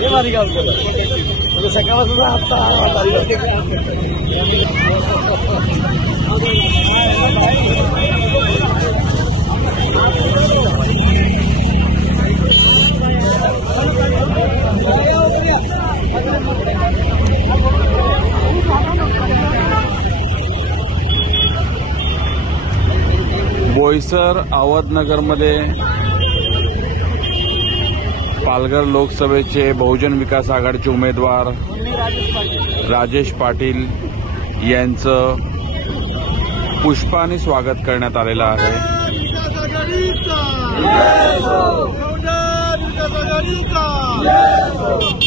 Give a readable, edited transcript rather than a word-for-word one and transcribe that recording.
हे भारी काम केलं सकाळपासून आता बोईसर अहमदनगरमध्ये पालघर लोकसभेचे बहुजन विकास आघाडीचे उमेदवार राजेश पाटील यांचं पुष्पाने स्वागत करण्यात आलेलं आहे। जय हो।